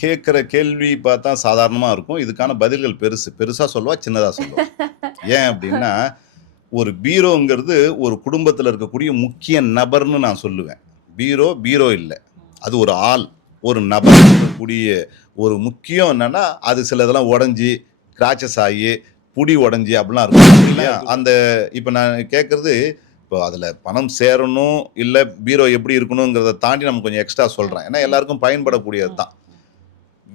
கேட்குற கேள்வி பார்த்தா சாதாரணமாக இருக்கும். இதுக்கான பதில்கள் பெருசு. பெருசாக சொல்லுவா சின்னதாக சொல்லுவா. ஏன் அப்படின்னா ஒரு பீரோங்கிறது ஒரு குடும்பத்தில் இருக்கக்கூடிய முக்கிய நபர்னு நான் சொல்லுவேன். பீரோ பீரோ இல்லை. அது ஒரு ஆள் ஒரு நபர் இருக்கக்கூடிய ஒரு முக்கியம் என்னன்னா அது சில இதெல்லாம் உடஞ்சி கிராச்சஸ் ஆகி புடி உடஞ்சி அப்படிலாம் இருக்கும். இல்லையா? அந்த இப்போ நான் கேட்குறது இப்போ அதில் பணம் சேரணும் இல்லை பீரோ எப்படி இருக்கணுங்கிறத தாண்டி நம்ம கொஞ்சம் எக்ஸ்ட்ரா சொல்கிறேன் ஏன்னா எல்லாருக்கும் பயன்படக்கூடியது தான்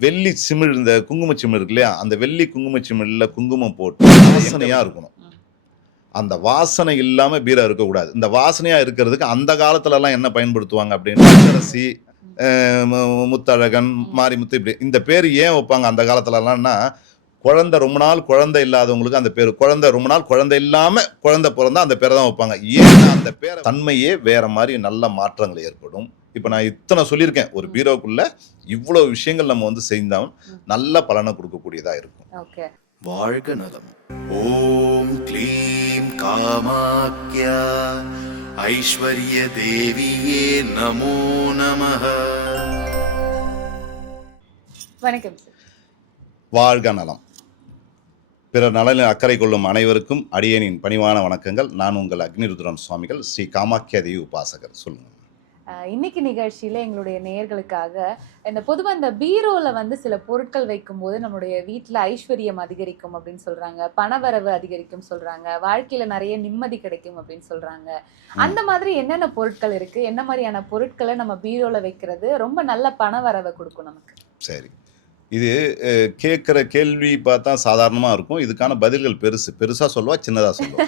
வெள்ளி சிமிழ் இந்த குங்கும சிமிழ் இருக்கு இல்லையா? அந்த வெள்ளி குங்கும சிமிழில் குங்குமம் போட்டு வாசனையாக இருக்கணும். அந்த வாசனை இல்லாமல் பீரோ இருக்கக்கூடாது. இந்த வாசனையாக இருக்கிறதுக்கு அந்த காலத்துலலாம் என்ன பயன்படுத்துவாங்க அப்படின்னா அரசி முத்தழகன் மாரிமுத்து இப்படி. இந்த பேர் ஏன் வைப்பாங்க அந்த காலத்துலலாம்னா குழந்தை ரொம்ப நாள் குழந்தை இல்லாதவங்களுக்கு அந்த பேர். குழந்தை ரொம்ப நாள் குழந்தை இல்லாமல் குழந்தை பிறந்தா அந்த பேரை தான் வைப்பாங்க. ஏன்னா அந்த பேரை தன்மையே வேற மாதிரி நல்ல மாற்றங்கள் ஏற்படும். இப்போ நான் இத்தனை சொல்லியிருக்கேன். ஒரு பீரோக்குள்ள இவ்வளோ விஷயங்கள் நம்ம வந்து செய்தால் நல்ல பலனை கொடுக்கக்கூடியதாக இருக்கும். ஓகே. வாழ்க நலம். ஓம் க்ளீம் காமாக்யா. ஐஸ்வர்ய தேவியே நமோ நமः வணக்கம் வாழ்க நலம். பிறர் நலனில் அக்கறை கொள்ளும் அனைவருக்கும் அடியேனின் பணிவான வணக்கங்கள். நான் உங்கள் அக்னிருத்ரன் சுவாமிகள். ஸ்ரீ காமாக்கிய தேவி உபாசகர். சொல்லுங்க அஹ் இன்னைக்கு நிகழ்ச்சியில எங்களுடைய நேயர்களுக்காக இந்த பொதுவா இந்த பீரோல வந்து சில பொருட்கள் வைக்கும்போது நம்மளுடைய வீட்ல ஐஸ்வர்யம் அதிகரிக்கும் அப்படின்னு சொல்றாங்க பணவரவு அதிகரிக்கும் சொல்றாங்க வாழ்க்கையில நிறைய நிம்மதி கிடைக்கும் அப்படின்னு சொல்றாங்க. அந்த மாதிரி என்னென்ன பொருட்கள் இருக்கு? என்ன மாதிரியான பொருட்களை நம்ம பீரோல வைக்கிறது? ரொம்ப நல்ல பணவரவை கொடுக்கும் நமக்கு. சரி. இது கேட்குற கேள்வி பார்த்தா சாதாரணமாக இருக்கும். இதுக்கான பதில்கள் பெருசு. பெருசாக சொல்லுவா சின்னதாக சொல்லுவா.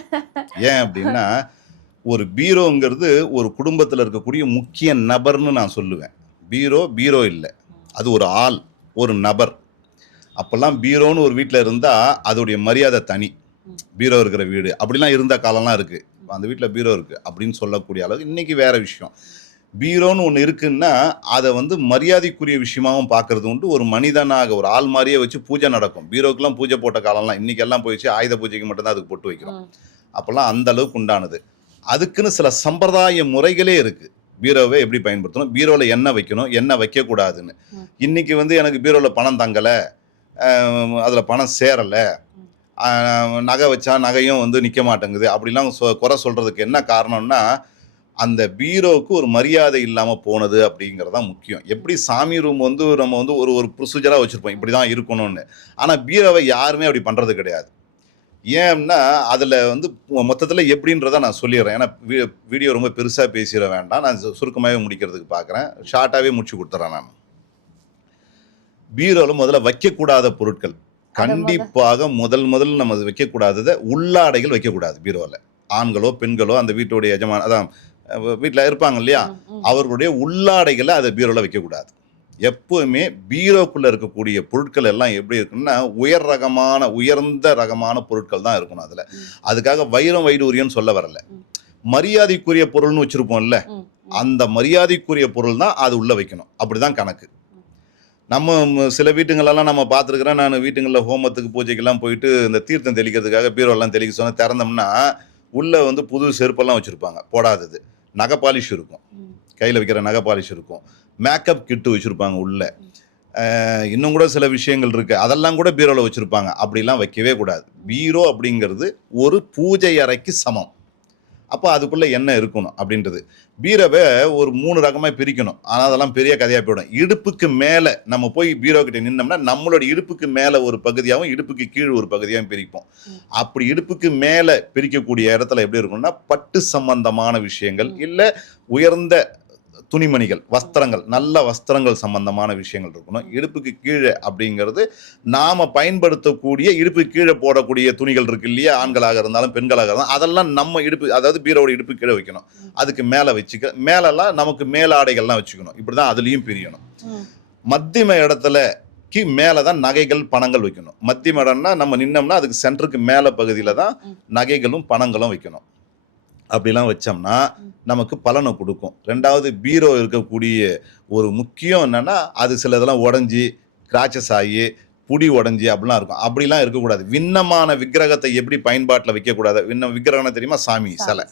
ஏன் அப்படின்னா ஒரு பீரோங்கிறது ஒரு குடும்பத்தில் இருக்கக்கூடிய முக்கிய நபர்னு நான் சொல்லுவேன். பீரோ பீரோ இல்லை. அது ஒரு ஆள் ஒரு நபர். அப்போல்லாம் பீரோன்னு ஒரு வீட்டில் இருந்தால் அதோடைய மரியாதை தனி. பீரோ இருக்கிற வீடு. அப்படிலாம் இருந்த காலம்லாம் இருக்குது அந்த வீட்டில் பீரோ இருக்குது அப்படின்னு சொல்லக்கூடிய அளவுக்கு இன்றைக்கி வேற விஷயம். பீரோன்னு ஒன்று இருக்குன்னா அதை வந்து மரியாதைக்குரிய விஷயமாவும் பார்க்கறது உண்டு. ஒரு மனிதனாக ஒரு ஆள் மாதிரியே வச்சு பூஜை நடக்கும். பீரோக்கெல்லாம் பூஜை போட்ட காலம்லாம் இன்னைக்கெல்லாம் போயிடுச்சு. ஆயுத பூஜைக்கு மட்டும்தான் அதுக்கு பொட்டு வைக்கிறோம். அப்போல்லாம் அந்த அளவுக்கு உண்டானது. அதுக்குன்னு சில சம்பிரதாய முறைகளே இருக்கு. பீரோவை எப்படி பயன்படுத்தணும்? பீரோவில் என்ன வைக்கணும். என்ன வைக்கக்கூடாதுன்னு. ம். இன்னைக்கு வந்து எனக்கு பீரோவில் பணம் தங்கலை. அதில் பணம் சேரலை. நகை வச்சா நகையும் வந்து நிற்க மாட்டேங்குது. அப்படிலாம் சொ குறை சொல்கிறதுக்கு என்ன காரணம்னா அந்த பீரோவுக்கு ஒரு மரியாதை இல்லாமல் போனது அப்படிங்கிறது தான் முக்கியம். எப்படி சாமி ரூம் வந்து நம்ம வந்து ஒரு ஒரு ப்ரொசீஜராக வச்சுருப்போம். இப்படி தான் இருக்கணும்னு. ஆனால் பீரோவை யாருமே அப்படி பண்ணுறது கிடையாது. ஏன்னா அதில் வந்து மொத்தத்தில் எப்படின்றத நான் சொல்லிடுறேன். ஏன்னா வீ- வீடியோ ரொம்ப பெருசாக பேசிட வேண்டாம். நான் சுருக்கமாகவே முடிக்கிறதுக்கு பார்க்குறேன் ஷார்ட்டாகவே முடிச்சு கொடுத்துட்றேன் நான். பீரோவில் முதல்ல வைக்கக்கூடாத பொருட்கள். கண்டிப்பாக முதல் முதல் நம்ம வைக்கக்கூடாததை உள்ளாடைகள் வைக்கக்கூடாது பீரோவில் ஆண்களோ பெண்களோ அந்த வீட்டுடைய எஜமான அதான் வீட்டில் இருப்பாங்க இல்லையா. அவர்களுடைய உள்ளாடைகளை அதை பீரோவில் வைக்கக்கூடாது. எப்பவுமே பீரோக்குள்ள இருக்கக்கூடிய பொருட்கள் எல்லாம் எப்படி இருக்குன்னா உயர் ரகமான உயர்ந்த ரகமான பொருட்கள் தான் இருக்கணும் அதில். அதுக்காக வைரம் வைடூரியம்னு சொல்ல வரல. மரியாதைக்குரிய பொருள்னு வச்சிருப்போம்ல. அந்த மரியாதைக்குரிய பொருள் தான் அது உள்ள வைக்கணும் அப்படிதான் கணக்கு நம்ம சில வீட்டுங்களெல்லாம் நம்ம பார்த்துருக்குறோம் நான் வீட்டுங்களில் ஹோமத்துக்கு பூஜைக்கெல்லாம் போயிட்டு இந்த தீர்த்தம் தெளிக்கிறதுக்காக பீரோலாம் தெளிக்க சொன்ன திறந்தோம்னா உள்ள வந்து புது செருப்பெல்லாம் வச்சுருப்பாங்க போடாதது நகை பாலிஷ் இருக்கும். கையில் வைக்கிற நகை பாலிஷ் இருக்கும் மேக்கப் கிட்டு வச்சுருப்பாங்க உள்ள. இன்னும் கூட சில விஷயங்கள் இருக்குது அதெல்லாம் கூட பீரோவில் வச்சுருப்பாங்க. அப்படிலாம் வைக்கவே கூடாது. பீரோ அப்படிங்கிறது ஒரு பூஜை அறைக்கு சமம். அப்போ அதுக்குள்ளே என்ன இருக்கணும் அப்படின்றது. பீரோவை ஒரு மூணு ரகமாக பிரிக்கணும். ஆனால் அதெல்லாம் பெரிய கதையாக போயிடும். இடுப்புக்கு மேலே நம்ம போய் பீரோ கிட்ட நின்னோம்னா நம்மளோட இடுப்புக்கு மேலே ஒரு பகுதியாகவும் இடுப்புக்கு கீழ் ஒரு பகுதியாகவும் பிரிப்போம். அப்படி இடுப்புக்கு மேலே பிரிக்கக்கூடிய இடத்துல எப்படி இருக்கும்னா பட்டு சம்பந்தமான விஷயங்கள். இல்லை உயர்ந்த துணிமணிகள் வஸ்திரங்கள் நல்ல வஸ்திரங்கள் சம்பந்தமான விஷயங்கள் இருக்கணும். இடுப்புக்கு கீழே அப்படிங்கிறது நாம பயன்படுத்தக்கூடிய இடுப்புக்கு கீழே போடக்கூடிய துணிகள் இருக்கு இல்லையா? ஆண்களாக இருந்தாலும் பெண்களாக இருந்தாலும் அதெல்லாம் நம்ம இடுப்பு அதாவது பீரோட இடுப்பு கீழே வைக்கணும். அதுக்கு மேலே வச்சுக்க மேலெல்லாம் நமக்கு மேலாடைகள்லாம் வச்சுக்கணும். இப்படி தான் அதுலேயும் பிரியணும். மத்தியம இடத்துல கி மேலே தான் நகைகள் பணங்கள் வைக்கணும். மத்தியம இடம்னா நம்ம நின்னோம்னா அதுக்கு சென்டருக்கு மேலே பகுதியில் தான். நகைகளும் பணங்களும் வைக்கணும். அப்படிலாம் வச்சோம்னா. நமக்கு பலனை கொடுக்கும். ரெண்டாவது பீரோ இருக்கக்கூடிய ஒரு முக்கியம் என்னன்னா அது சில இதெல்லாம் உடஞ்சி கிராச்சஸ் ஆகி புடி உடஞ்சி அப்படிலாம் இருக்கும். அப்படிலாம் இருக்கக்கூடாது. விண்ணமான விக்கிரகத்தை எப்படி பயன்பாட்டில் வைக்கக்கூடாது? விண்ண விக்கிரகம் தெரியுமா? சாமி சிலை.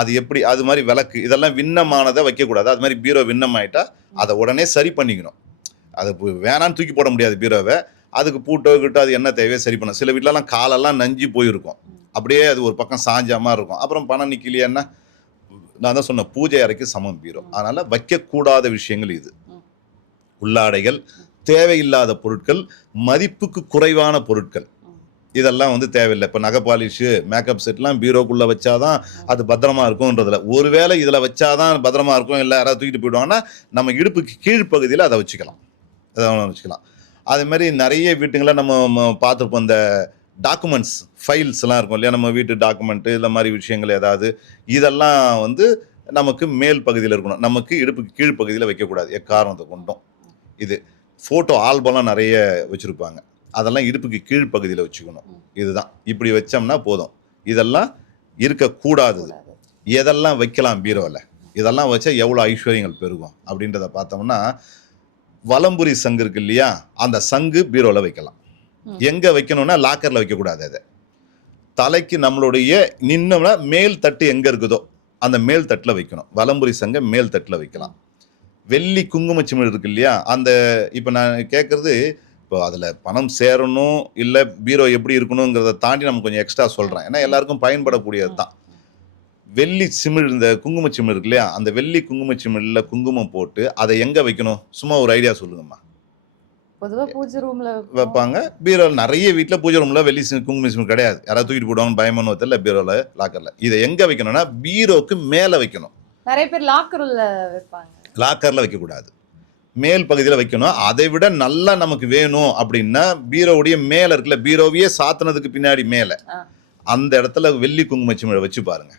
அது எப்படி அது மாதிரி விளக்கு. இதெல்லாம் விண்ணமானதை வைக்கக்கூடாது. அது மாதிரி பீரோ விண்ணமாயிட்டா அதை உடனே சரி பண்ணிக்கணும். அது வேணான்னு தூக்கி போட முடியாது பீரோவை. அதுக்கு பூட்டோ கிட்டோ அது என்ன தேவையோ சரி பண்ண சில வீட்டிலலாம் காலெல்லாம் நஞ்சு போயிருக்கும். அப்படியே அது ஒரு பக்கம் சாஞ்ச மாதிரி இருக்கும். அப்புறம் பணம் நிக்கலையான்னா நான் தான் சொன்னேன் பூஜை அறைக்கு சமம் பீரோ. அதனால வைக்கக்கூடாத விஷயங்கள் இது. உள்ளாடைகள் தேவையில்லாத பொருட்கள் மதிப்புக்கு குறைவான பொருட்கள். இதெல்லாம் வந்து தேவையில்லை. இப்போ நகை பாலிஷு மேக்கப் செட்லாம் பீரோக்குள்ளே வச்சாதான் அது பத்திரமா இருக்கும்ன்றதுல. ஒருவேளை இதில் வச்சாதான் பத்திரமா இருக்கும் இல்லை யாராவது தூக்கிட்டு போயிடுவாங்கன்னா நம்ம இடுப்புக்கு கீழ்ப்பகுதியில் அதை வச்சுக்கலாம். அதை வச்சுக்கலாம். அதே மாதிரி நிறைய வீட்டுங்களில் நம்ம பார்த்திருப்போம். இந்த டாக்குமெண்ட்ஸ் ஃபைல்ஸ்லாம் இருக்கும் இல்லையா? நம்ம வீட்டு டாக்குமெண்ட்டு இந்த மாதிரி விஷயங்கள் ஏதாவது. இதெல்லாம் வந்து நமக்கு மேல் பகுதியில் இருக்கணும். நமக்கு இடுப்புக்கு கீழ்ப்பகுதியில் வைக்கக்கூடாது. எக்காரணத்தை கொண்டும். இது ஃபோட்டோ ஆல்பம்லாம் நிறைய வச்சுருப்பாங்க. அதெல்லாம் இடுப்புக்கு கீழ் பகுதியில் வச்சுக்கணும். இதுதான். இப்படி வச்சோம்னா போதும். இதெல்லாம் இருக்கக்கூடாதது எதெல்லாம் வைக்கலாம் பீரோவில் இதெல்லாம் வச்சா எவ்வளோ ஐஸ்வர்யங்கள் பெருகும்? அப்படின்றத பார்த்தோம்னா வலம்புரி சங்கு இருக்கு இல்லையா? அந்த சங்கு பீரோவில் வைக்கலாம். எங்கே வைக்கணும்னா லாக்கரில் வைக்கக்கூடாது அதை. தலைக்கு நம்மளுடைய நின்னோம்னா மேல் தட்டு எங்கே இருக்குதோ அந்த மேல் தட்டில் வைக்கணும். வலம்புரி சங்கம் மேல் தட்டில் வைக்கலாம். வெள்ளி குங்குமச்சிமிழ் இருக்கு இல்லையா? அந்த இப்போ நான் கேட்குறது இப்போ அதில் பணம் சேரணும் இல்லை பீரோ எப்படி இருக்கணுங்கிறத தாண்டி நம்ம கொஞ்சம் எக்ஸ்ட்ரா சொல்கிறேன் ஏன்னா எல்லாருக்கும் பயன்படக்கூடியது தான். வெள்ளி சிமிழ் இந்த குங்கும சிமிழ் இருக்கு இல்லையா? அந்த வெள்ளி குங்குமச்சிமிழில் குங்குமம் போட்டு அதை எங்கே வைக்கணும்? சும்மா ஒரு ஐடியா சொல்லுங்கம்மா. பொதுவா பூஜை ரூம்ல வைப்பாங்க. பீரோவில் நிறைய வீட்டில் பூஜை ரூமில் வெள்ளி குங்கும சிமிழ் கிடையாது. யாராவது தூக்கிட்டு போடுவாங்க பயமனு தெரியல பீரோவில் லாக்கரில் இதை எங்கே வைக்கணும்னா பீரோக்கு மேலே வைக்கணும். நிறைய பேர் லாக்கர் உள்ள வைப்பாங்க. லாக்கரில் வைக்கக்கூடாது. மேல் பகுதியில் வைக்கணும். அதை விட நல்லா நமக்கு வேணும் அப்படின்னா பீரோவுடைய மேலே இருக்குல்ல பீரோவையே சாத்தினதுக்கு பின்னாடி மேலே. அந்த இடத்துல வெள்ளி குங்குமச்சிமிழை வச்சு பாருங்க.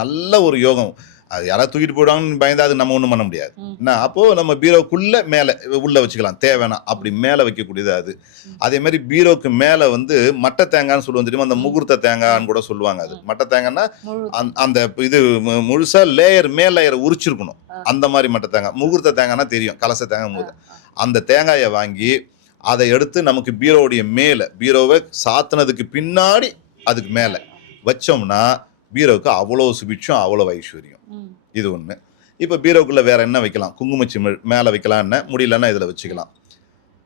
நல்ல ஒரு யோகம். அது யாராவது தூக்கிட்டு போயிடுவாங்கன்னு பயந்தா அது நம்ம ஒன்றும் பண்ண முடியாது. என்ன? அப்போ நம்ம பீரோக்குள்ள மேலே உள்ள வச்சுக்கலாம். தேவைன்னா அப்படி மேலே வைக்கக்கூடியது அது. அதே மாதிரி பீரோக்கு மேலே வந்து மட்டை தேங்காய்னு சொல்லுவோம் தெரியுமா? அந்த முகூர்த்த தேங்காய்னு கூட சொல்லுவாங்க அது. மட்டை தேங்காய்னா அந்த- இது மு- முழுசா லேயர் மேல் லேயரை உரிச்சிருக்கணும். அந்த மாதிரி மட்டை தேங்காய். முகூர்த்த தேங்காய்னா தெரியும். கலச தேங்காய் முகூர்த்த அந்த தேங்காயை வாங்கி அதை எடுத்து நமக்கு பீரோவுடைய மேலே பீரோவை சாத்தினதுக்கு பின்னாடி அதுக்கு மேலே வச்சோம்னா பீரோவுக்கு அவ்வளோ சுபிட்சம் அவ்வளோ ஐஸ்வர்யம். இது ஒன்று இப்போ பீரோக்குள்ளே வேற என்ன வைக்கலாம்? குங்குமச்சிமிழ் மேலே வைக்கலாம் என்ன? முடியலன்னா இதில் வச்சுக்கலாம்.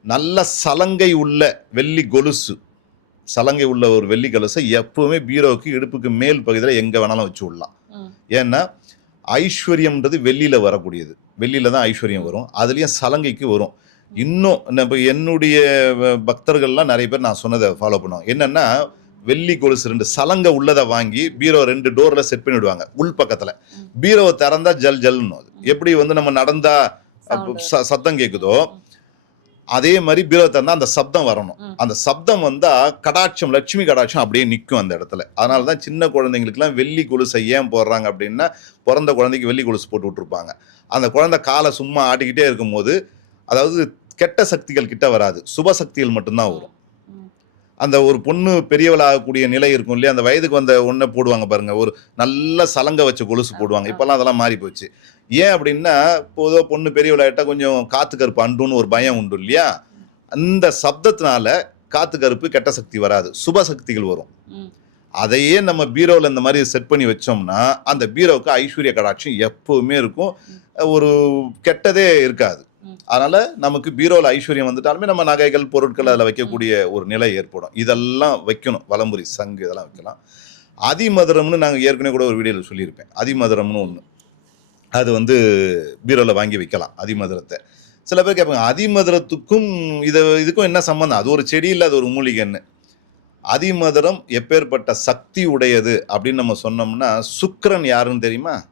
நல்ல சலங்கை உள்ள வெள்ளி கொலுசு. சலங்கை உள்ள ஒரு வெள்ளி கொலுசை எப்பவுமே பீரோவுக்கு இடுப்புக்கு மேல் பகுதியில் எங்கே வேணாலும் வச்சு விடலாம். ஏன்னா ஐஸ்வர்யம்ன்றது வெள்ளியில் வரக்கூடியது. வெளியில தான் ஐஸ்வர்யம் வரும். அதுலேயும் சலங்கைக்கு வரும். இன்னும் நம்ம என்னுடைய பக்தர்கள்லாம் நிறைய பேர் நான் சொன்னதை ஃபாலோ பண்ணுவோம் என்னன்னா வெள்ளி கொலுசு ரெண்டு சலங்கை உள்ளதை வாங்கி பீரோ ரெண்டு டோர்ல செட் பண்ணிவிடுவாங்க உள் பக்கத்துல. பீரோவை திறந்தா ஜல் ஜல்னு அது. எப்படி வந்து நம்ம நடந்தா சத்தம் கேக்குதோ அதே மாதிரி பீரோ திறந்தா அந்த சப்தம் வரணும். அந்த சப்தம் வந்தா கடாட்சம் லட்சுமி கடாட்சம் அப்படியே நிற்கும் அந்த இடத்துல. அதனால தான் சின்ன குழந்தைங்களுக்குலாம் வெள்ளி கொலுசை ஏன் போடுறாங்க அப்படின்னா பிறந்த குழந்தைக்கு வெள்ளி கொலுசு போட்டு விட்டுருப்பாங்க. அந்த குழந்தை காலை சும்மா ஆட்டிக்கிட்டே இருக்கும்போது அதாவது கெட்ட சக்திகள் கிட்ட வராது. சுப சக்திகள் மட்டும்தான் வரும். அந்த ஒரு பொண்ணு பெரியவளாகக்கூடிய நிலை இருக்கும் இல்லையா? அந்த வயதுக்கு வந்த ஒன்றை போடுவாங்க பாருங்க. ஒரு நல்ல சலங்க வச்ச கொலுசு போடுவாங்க. இப்போல்லாம் அதெல்லாம் மாறி போச்சு. ஏன் அப்படின்னா பொதுவாக பொண்ணு பெரியவளாயிட்டா கொஞ்சம் காத்து கருப்பு அண்டுன்னு ஒரு பயம் உண்டு இல்லையா? அந்த சப்தத்தினால காத்து கருப்பு கெட்ட சக்தி வராது. சுப சக்திகள் வரும். அதையே நம்ம பீரோவில் இந்த மாதிரி செட் பண்ணி வச்சோம்னா அந்த பீரோவுக்கு ஐஸ்வர்ய கடாட்சம் எப்பவுமே இருக்கும். ஒரு கெட்டதே இருக்காது. அதனால நமக்கு பீரோவில் ஐஸ்வர்யம் வந்துட்டாலுமே நம்ம நகைகள் பொருட்கள் அதில் வைக்கக்கூடிய ஒரு நிலை ஏற்படும். இதெல்லாம் வைக்கணும். வலம்புரி சங்கு இதெல்லாம் வைக்கலாம். அதிமதுரம்னு நாங்கள் ஏற்கனவே கூட ஒரு வீடியோவில் சொல்லியிருப்பேன். அதிமதுரம்னு ஒன்று அது வந்து பீரோவில் வாங்கி வைக்கலாம் அதிமதுரத்தை. சில பேர் கேட்பாங்க அதிமதுரத்துக்கும் இதை இதுக்கும் என்ன சம்மந்தம் அது ஒரு செடி இல்லை அது ஒரு மூலிகைன்னு. அதிமதுரம் எப்பேற்பட்ட சக்தி உடையது? அப்படின்னு நம்ம சொன்னோம்னா சுக்கரன் யாருன்னு தெரியுமா?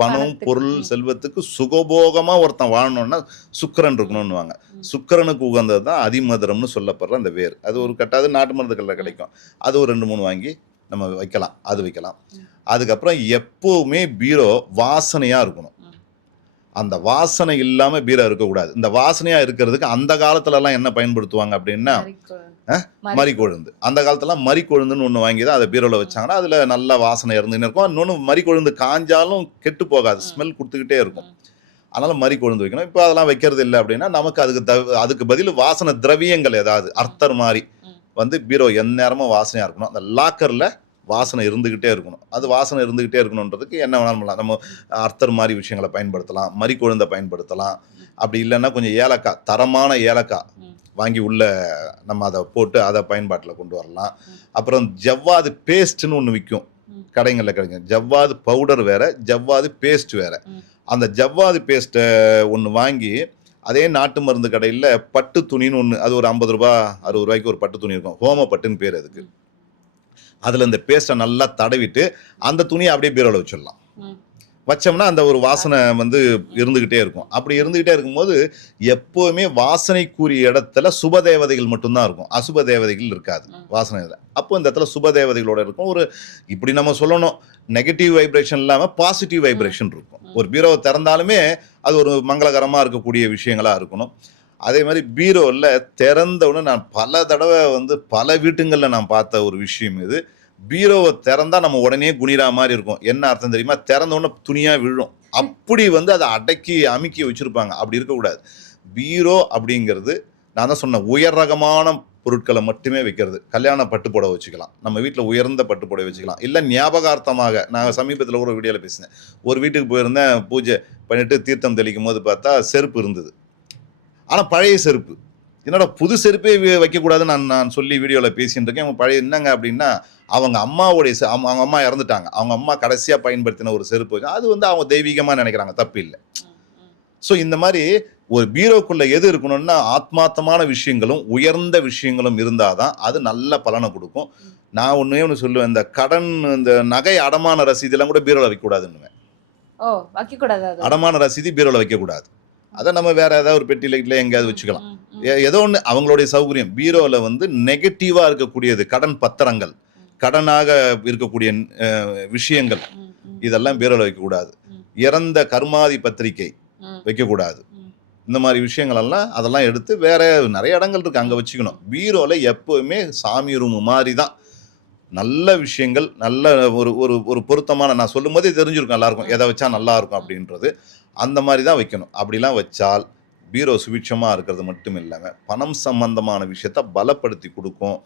பணம். பொருள். செல்வத்துக்கு சுகபோகமா ஒருத்தன் வாழணும்னா சுக்கிரன் இருக்கணும்னுவாங்க. சுக்கிரனுக்கு உகந்தது தான் அதிமதுரம்னு சொல்லப்படுற அந்த வேர் அது ஒரு கட்டாது நாட்டு மருந்துகளில் கிடைக்கும் அது ஒரு ரெண்டு மூணு வாங்கி நம்ம வைக்கலாம் அது வைக்கலாம். அதுக்கப்புறம் எப்பவுமே பீரோ வாசனையா இருக்கணும். அந்த வாசனை இல்லாம பீரோ இருக்கக்கூடாது இந்த வாசனையா இருக்கிறதுக்கு அந்த காலத்துல எல்லாம் என்ன பயன்படுத்துவாங்க அப்படின்னா? மறி- கொழுந்து அந்த காலத்துலாம் மறி கொழுந்துன்னு ஒன்று வாங்கி தான் அதை பீரோவில் வச்சாங்கன்னா அதில் நல்ல வாசனை இருந்துன்னு இருக்கும். இன்னொன்று மறி கொழுந்து காஞ்சாலும் கெட்டு போகாது. ஸ்மெல் கொடுத்துக்கிட்டே இருக்கும். அதனால மறி கொழுந்து வைக்கணும். இப்போ அதெல்லாம் வைக்கிறது இல்லை அப்படின்னா நமக்கு அதுக்கு தவ- அதுக்கு பதில் வாசனை திரவியங்கள் ஏதாவது அர்த்தர் மாதிரி. வந்து பீரோ எந்நேரமும் வாசனையாக இருக்கணும். அந்த லாக்கரில் வாசனை இருந்துக்கிட்டே இருக்கணும். அது வாசனை இருந்துக்கிட்டே இருக்கணுன்றதுக்கு என்ன வேணாலும் பண்ணலாம். நம்ம அர்த்தர் மாதிரி விஷயங்களை பயன்படுத்தலாம். மறி குழந்தை பயன்படுத்தலாம் அப்படி இல்லைன்னா கொஞ்சம் ஏலக்காய் தரமான ஏலக்காய். வாங்கி உள்ள நம்ம அதை போட்டு அதை பயன்பாட்டில் கொண்டு வரலாம். அப்புறம் ஜவ்வாது பேஸ்ட்னு ஒன்று விற்கும் ம். கடைகளில் கிடைக்கும் ஜவ்வாது பவுடர் வேற ஜவ்வாது பேஸ்ட் வேற. அந்த ஜவ்வாது பேஸ்ட்டை ஒன்று வாங்கி அதே நாட்டு மருந்து கடையில் பட்டு துணின்னு ஒன்று அது ஒரு ஐம்பது ரூபா அறுபது ரூபாய்க்கு ஒரு பட்டு துணி இருக்கும் ஹோம பட்டுன்னு பேர் அதுக்கு. அதில் இந்த பேஸ்ட்டை நல்லா தடவிட்டு அந்த துணியை அப்படியே பீரோவில் வச்சிடலாம். வச்சோம்னா அந்த ஒரு வாசனை வந்து இருந்துகிட்டே இருக்கும். அப்படி இருந்துகிட்டே இருக்கும்போது எப்போவுமே வாசனைக்குரிய இடத்துல சுப தேவதைகள் மட்டும்தான் இருக்கும். அசுப தேவதைகள் இருக்காது. வாசனை இதில். அப்போ இந்த இடத்துல சுப தேவதைகளோட இருக்கும். ஒரு இப்படி நம்ம சொல்லணும். நெகட்டிவ் வைப்ரேஷன் இல்லாமல் பாசிட்டிவ் வைப்ரேஷன் இருக்கும். ஒரு பீரோவை திறந்தாலுமே அது ஒரு மங்களகரமாக இருக்கக்கூடிய விஷயங்களாக இருக்கணும். அதே மாதிரி பீரோவில் திறந்த உடனே நான் பல தடவை வந்து பல வீட்டுங்களில் நான் பார்த்த ஒரு விஷயம் இது. பீரோவை திறந்தால் நம்ம உடனே குனிரா மாதிரி இருக்கும். என்ன அர்த்தம் தெரியுமா? திறந்த உடனே விழும். அப்படி வந்து அதை அடக்கி அமுக்கி வச்சுருப்பாங்க. அப்படி இருக்கக்கூடாது. பீரோ அப்படிங்கிறது நான் தான் சொன்னேன் உயர் ரகமான பொருட்களை மட்டுமே வைக்கிறது. கல்யாண பட்டு புடவை வச்சுக்கலாம். நம்ம வீட்டில் உயர்ந்த பட்டு புடவை வச்சுக்கலாம். இல்லை ஞாபகார்த்தமாக நான் சமீபத்தில் கூட ஒரு வீடியோவில் பேசினேன். ஒரு வீட்டுக்கு போயிருந்தேன் பூஜை பண்ணிட்டு தீர்த்தம் தெளிக்கும் போது பார்த்தா செருப்பு இருந்தது. ஆனால் பழைய செருப்பு. என்னோட புது செருப்பே வைக்கக்கூடாதுன்னு நான் நான் சொல்லி வீடியோவில் பேசிகிட்டு இருக்கேன். பழைய என்னங்க அப்படின்னா அவங்க அம்மாவுடைய அவங்க அம்மா இறந்துட்டாங்க. அவங்க அம்மா கடைசியாக பயன்படுத்தின ஒரு செருப்பு அது வந்து அவங்க தெய்வீகமாக நினைக்கிறாங்க. தப்பு இல்லை. ஸோ இந்த மாதிரி ஒரு பீரோக்குள்ள எது இருக்கணும்னா ஆத்மார்த்தமான விஷயங்களும் உயர்ந்த விஷயங்களும் இருந்தாதான் அது நல்ல பலனை கொடுக்கும். நான் ஒன்றே ஒன்று சொல்லுவேன். இந்த கடன் இந்த நகை அடமான ரசீதெல்லாம் கூட பீரோவில் வைக்கக்கூடாதுன்னுவேன் ஓ அடமான ரசீது பீரோவில் வைக்கக்கூடாது அதை நம்ம வேற ஏதாவது ஒரு பெட்டியில் இல்லை எங்கேயாவது வச்சுக்கலாம். ஏதோ ஒன்று அவங்களுடைய சௌகரியம். பீரோவில் வந்து நெகட்டிவாக இருக்கக்கூடியது கடன் பத்திரங்கள். கடனாக இருக்கக்கூடிய விஷயங்கள். இதெல்லாம் பீரோவில் வைக்கக்கூடாது. இறந்த கர்மாதி பத்திரிகை. வைக்கக்கூடாது. இந்த மாதிரி விஷயங்கள் எல்லாம் அதெல்லாம் எடுத்து வேற நிறைய இடங்கள் இருக்கு. அங்கே வச்சுக்கணும். பீரோவில் எப்பவுமே சாமி ரூம் மாதிரி தான். நல்ல விஷயங்கள் நல்ல ஒரு ஒரு ஒரு பொருத்தமான நான் சொல்லும் போதே தெரிஞ்சிருக்கும் எல்லாருக்கும். எதை வச்சா நல்லா இருக்கும் அப்படின்றது. அந்த மாதிரி தான் வைக்கணும். அப்படிலாம் வச்சால் பீரோ சுபிட்சமாக இருக்கிறது மட்டும் இல்லாமல் பணம் சம்பந்தமான விஷயத்த பலப்படுத்தி கொடுக்கும்.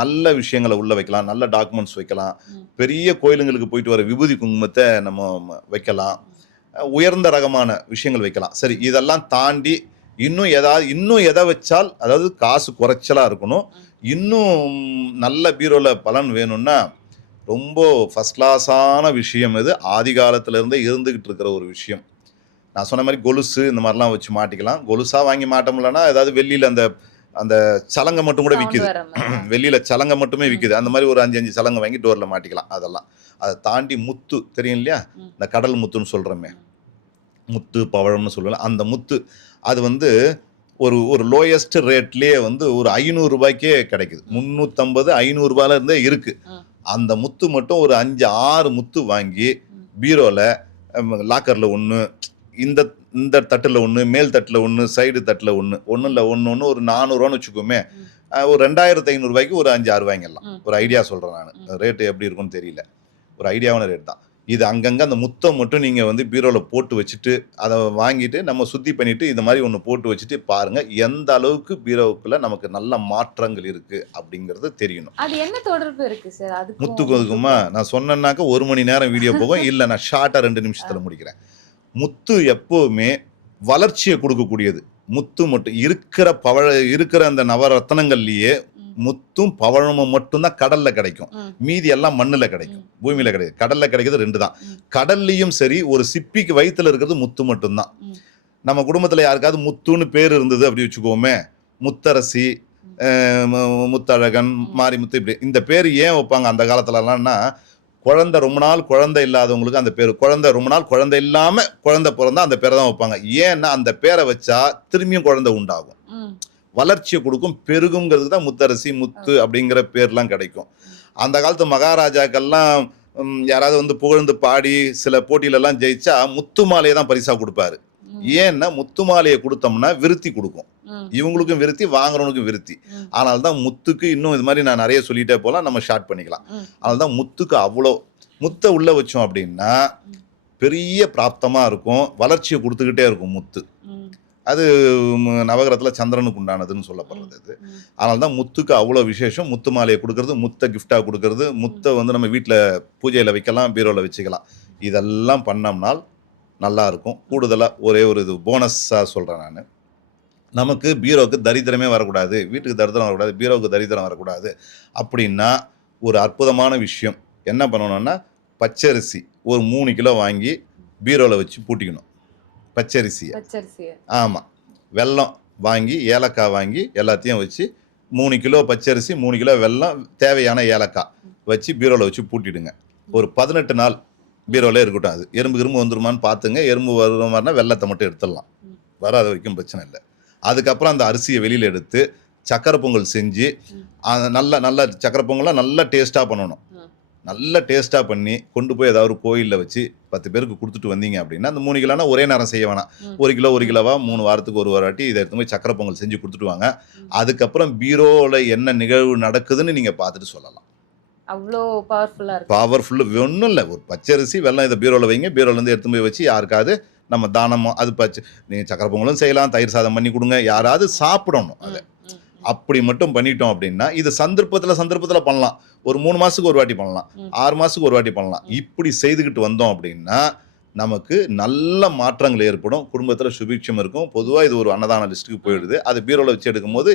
நல்ல விஷயங்களை உள்ள வைக்கலாம் நல்ல டாக்குமெண்ட்ஸ் வைக்கலாம். பெரிய கோயிலுங்களுக்கு போயிட்டு வர விபூதி குங்குமத்தை நம்ம வைக்கலாம். உயர்ந்த ரகமான விஷயங்கள் வைக்கலாம். சரி இதெல்லாம் தாண்டி இன்னும் ஏதாவது இன்னும் எதை வச்சால் அதாவது காசு குறைச்சலாக இருக்கணும். இன்னும் நல்ல பீரோவில் பலன் வேணும்னா ரொம்ப ஃபஸ்ட் கிளாஸான விஷயம் இது. ஆதி காலத்துல இருந்தே இருந்துகிட்டு இருக்கிற ஒரு விஷயம். நான் சொன்ன மாதிரி கொலுசு இந்த மாதிரிலாம் வச்சு மாட்டிக்கலாம். கொலுசாக வாங்கி மாட்ட முடியலன்னா ஏதாவது வெள்ளியில் அந்த அந்த சலங்கை மட்டும் கூட விற்கிது. வெளியில சலங்கை மட்டுமே. விற்கிது அந்த மாதிரி ஒரு அஞ்சு அஞ்சு சலங்கை வாங்கி டோர்ல மாட்டிக்கலாம். அதெல்லாம். அதை தாண்டி முத்து தெரியும் இல்லையா. இந்த கடல் முத்துன்னு சொல்றோமே. முத்து பவழம்னு சொல்லுவோம் அந்த முத்து அது வந்து ஒரு ஒரு லோயஸ்ட் ரேட்லயே வந்து ஒரு ஐநூறு ரூபாய்க்கே கிடைக்குது. முந்நூற்றம்பது ஐநூறுரூபால இருந்தே இருக்கு. ம். அந்த முத்து மட்டும் ஒரு அஞ்சு ஆறு முத்து வாங்கி ம். பீரோல லாக்கரில் ஒன்று இந்த இந்த தட்டில் ஒன்று மேல் தட்டில் ஒன்று சைடு தட்டில் ஒன்று ஒன்றும் இல்லை ஒன்று ஒன்று ஒரு நானூறுவான்னு வச்சுக்கோமே ஒரு ரெண்டாயிரத்து ஐநூறுரூபாய்க்கு ஒரு அஞ்சு ஆறு வாங்கிடலாம். ஒரு ஐடியா சொல்கிறேன் நான். ரேட்டு எப்படி இருக்கும்னு தெரியல. ஒரு ஐடியாவான ரேட் தான். இது அங்கங்கே அந்த முத்தம் மட்டும் நீங்கள் வந்து பீரோவில் போட்டு வச்சுட்டு அதை வாங்கிட்டு நம்ம சுத்தி பண்ணிட்டு இந்த மாதிரி ஒன்று போட்டு வச்சுட்டு பாருங்க எந்த அளவுக்கு பீரோவுக்குள்ள நமக்கு நல்ல மாற்றங்கள் இருக்கு அப்படிங்கிறது தெரியணும். அது என்ன தொடர்பு இருக்கு சார்? அதுக்கு முத்துக்கு ஒதுக்குமா நான் சொன்னேன்னாக்க ஒரு மணி நேரம் வீடியோ போகும் இல்லை நான் ஷார்ட்டாக ரெண்டு நிமிஷத்தில் முடிக்கிறேன். முத்து எப்போவுமே வளர்ச்சியை கொடுக்கக்கூடியது முத்து மட்டும் இருக்கிற பவழ இருக்கிற அந்த நவரத்னங்கள்லயே முத்தும் பவழமும் மட்டும்தான் கடல்ல கிடைக்கும். மீதி எல்லாம் மண்ணுல கிடைக்கும். பூமியில கிடையாது கடல்ல கிடைக்கிறது ரெண்டு தான். கடல்லையும் சரி ஒரு சிப்பிக்கு வயித்துல இருக்கிறது முத்து மட்டும்தான். நம்ம குடும்பத்துல யாருக்காவது முத்துன்னு பேர் இருந்தது அப்படி வச்சுக்கோமே முத்தரசி முத்தழகன். மாரிமுத்து இப்படி இந்த பேர் ஏன் வைப்பாங்க அந்த காலத்துலலாம்னா குழந்தை ரொம்ப நாள் குழந்தை இல்லாதவங்களுக்கு அந்த பேர் குழந்தை ரொம்ப நாள் குழந்தை இல்லாம குழந்தை பிறந்தா அந்த பேரை தான் வைப்பாங்க ஏன்னா அந்த பேரை வச்சா திரும்பியும் குழந்தை உண்டாகும். வளர்ச்சியை கொடுக்கும் பெருகுங்கிறதுக்கு தான் முத்தரசி முத்து அப்படிங்கிற பேர்லாம் கிடைக்கும் அந்த காலத்து மகாராஜாக்கள்லாம் யாராவது வந்து புகழ்ந்து பாடி சில போட்டியிலலாம் ஜெயிச்சா முத்து மாலையை தான் பரிசா கொடுப்பாரு. ஏன்னா முத்து மாலையை கொடுத்தோம்னா விருத்தி கொடுக்கும். இவங்களுக்கும் விருத்தி வாங்குறவனுக்கும் விருத்தி. ஆனால் தான் முத்துக்கு இன்னும் இது மாதிரி நான் நிறைய சொல்லிட்டே போகலாம் நம்ம ஷார்ட் பண்ணிக்கலாம். அதனால தான் முத்துக்கு அவ்வளோ முத்தை உள்ள வச்சோம் அப்படின்னா. பெரிய பிராப்தமாக இருக்கும் வளர்ச்சியை கொடுத்துக்கிட்டே இருக்கும் முத்து. அது நவகிரகத்துல சந்திரனுக்கு உண்டானதுன்னு சொல்லப்படுறது இது. அதனால தான் முத்துக்கு அவ்வளோ விசேஷம் முத்து மாலையை கொடுக்கறது முத்தை கிஃப்டாக கொடுக்கறது முத்தை வந்து நம்ம வீட்டில் பூஜையில் வைக்கலாம் பீரோவில் வச்சுக்கலாம் இதெல்லாம் பண்ணோம்னால் நல்லா இருக்கும் கூடுதலாக ஒரே ஒரு இது போனஸாக சொல்கிறேன் நான் நமக்கு பீரோவுக்கு தரித்திரமே வரக்கூடாது வீட்டுக்கு தரித்திரம் வரக்கூடாது பீரோவுக்கு தரித்திரம் வரக்கூடாது அப்படின்னா ஒரு அற்புதமான விஷயம். என்ன பண்ணணும்னா பச்சரிசி ஒரு மூணு கிலோ வாங்கி பீரோவில் வச்சு பூட்டிக்கணும். பச்சரிசியை. ஆமாம் வெல்லம் வாங்கி ஏலக்காய் வாங்கி எல்லாத்தையும் வச்சு மூணு கிலோ பச்சரிசி மூணு கிலோ வெல்லம் தேவையான ஏலக்காய் வச்சு பீரோவில் வச்சு பூட்டிடுங்க. ஒரு பதினெட்டு நாள் பீரோவில் இருக்கட்டும் அது. எறும்பு எறும்பு வந்துருமான்னு பார்த்துங்க. எறும்பு வர மாதிரினா வெள்ளத்தை மட்டும் எடுத்துடலாம். வராத வரைக்கும் பிரச்சனை இல்லை. அதுக்கப்புறம் அந்த அரிசியை வெளியில் எடுத்து சக்கரை பொங்கல் செஞ்சு நல்ல நல்ல சக்கரை பொங்கலை நல்லா டேஸ்ட்டாக பண்ணணும். நல்ல டேஸ்ட்டாக பண்ணி கொண்டு போய் ஏதாவது ஒரு கோயிலில் வச்சு பத்து பேருக்கு கொடுத்துட்டு வந்தீங்க அப்படின்னா அந்த மூணு கிலோனா ஒரே நேரம் செய்ய வேணாம். ஒரு கிலோ ஒரு கிலோவா மூணு வாரத்துக்கு ஒரு வாட்டி இதை எடுத்து போய் சக்கரை பொங்கல் செஞ்சு கொடுத்துட்டு வாங்க. அதுக்கப்புறம் பீரோவில் என்ன நிகழ்வு நடக்குதுன்னு நீங்கள் பார்த்துட்டு சொல்லலாம். அவ்வளோ பவர்ஃபுல்லா இருக்கு. பவர்ஃபுல்லு ஒன்றும் இல்லை. ஒரு பச்சரிசி வெள்ளம் இதை பீரோவில் வைங்க. பீரோலேருந்து எடுத்து போய் வச்சு யாருக்காவது நம்ம தானமோ அது பச்சை நீங்கள் சக்கரை பொங்கலும் செய்யலாம் தயிர் சாதம் பண்ணி கொடுங்க யாராவது சாப்பிடணும் அதை. அப்படி மட்டும் பண்ணிட்டோம் அப்படின்னா இது சந்தர்ப்பத்தில் சந்தர்ப்பத்தில் பண்ணலாம். ஒரு மூணு மாதத்துக்கு ஒரு வாட்டி பண்ணலாம். ஆறு மாதத்துக்கு ஒரு வாட்டி பண்ணலாம். இப்படி செய்துக்கிட்டு வந்தோம் அப்படின்னா நமக்கு நல்ல மாற்றங்கள் ஏற்படும். குடும்பத்தில் சுபிட்சம் இருக்கும். பொதுவாக இது ஒரு அன்னதான லிஸ்ட்டுக்கு போயிடுது. அது பீரோவில் வச்சு எடுக்கும்போது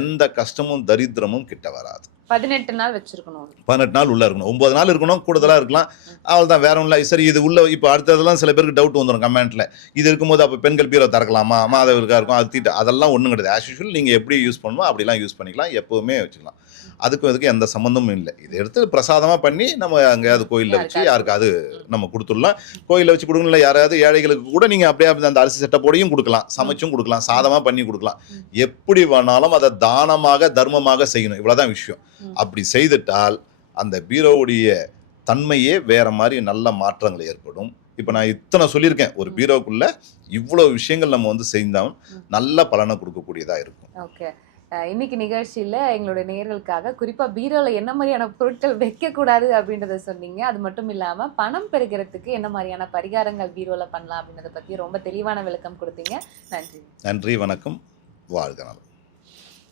எந்த கஷ்டமும் தரித்திரமும் கிட்ட வராது. பதினெட்டு நாள் வச்சிருக்கணும் பதினெட்டு நாள் உள்ள இருக்கணும். ஒன்பது நாள் இருக்கணும் கூடுதலாக இருக்கலாம். அவள் தான் வேற ஒன்றும் இல்லை. சரி இது உள்ள இப்போ அடுத்ததெல்லாம் சில பேருக்கு டவுட் வந்துடும் கமெண்ட்ல இது இருக்கும்போது அப்போ பெண்கள் பீரோ திறக்கலாமா? மாதவிற்கா இருக்கும். அது தீட்டு அதெல்லாம் ஒன்றும் கிடையாது. ஆஸ் யூஷுவல் நீங்கள் எப்படி யூஸ் பண்ணணுமோ அப்படிலாம் யூஸ் பண்ணிக்கலாம். எப்போவுமே வச்சுக்கலாம். அதுக்கும் இதுக்கும் எந்த சம்மந்தமும் இல்லை. இதை எடுத்து பிரசாதமாக பண்ணி நம்ம அங்கேயாவது கோயிலில் வச்சு யாருக்காவது நம்ம கொடுத்துடலாம். கோயிலில் வச்சு கொடுக்கணும் இல்லை யாராவது ஏழைகளுக்கு கூட நீங்கள் அப்படியே அந்த அரிசி செட்டப்போடையும் கொடுக்கலாம். சமைச்சும் கொடுக்கலாம். சாதமாக பண்ணி கொடுக்கலாம். எப்படி வேணாலும் அதை தானமாக தர்மமாக செய்யணும். இவ்வளோதான் விஷயம். அப்படி செய்துட்டால் அந்த பீரோவுடைய தன்மையே வேற மாதிரி நல்ல மாற்றங்கள் ஏற்படும். இப்போ நான் இத்தனை சொல்லியிருக்கேன். ஒரு. பீரோக்குள்ள இவ்வளோ விஷயங்கள் நம்ம வந்து செய்தால் ம். நல்ல பலனை கொடுக்கக்கூடியதாக இருக்கும். ஓகே. இன்னைக்கு நிகழ்ச்சியில எங்களுடைய நேயர்களுக்காக குறிப்பா பீரோல என்ன மாதிரியான பொருட்கள் வைக்க கூடாது அப்படின்றத சொன்னீங்க. அது மட்டும் இல்லாம பணம் பெறுகிறதுக்கு என்ன மாதிரியான பரிகாரங்கள் பீரோல பண்ணலாம் அப்படின்றத பத்தி ரொம்ப தெளிவான விளக்கம் கொடுத்தீங்க. நன்றி. நன்றி வணக்கம். வாழ்க நலம்.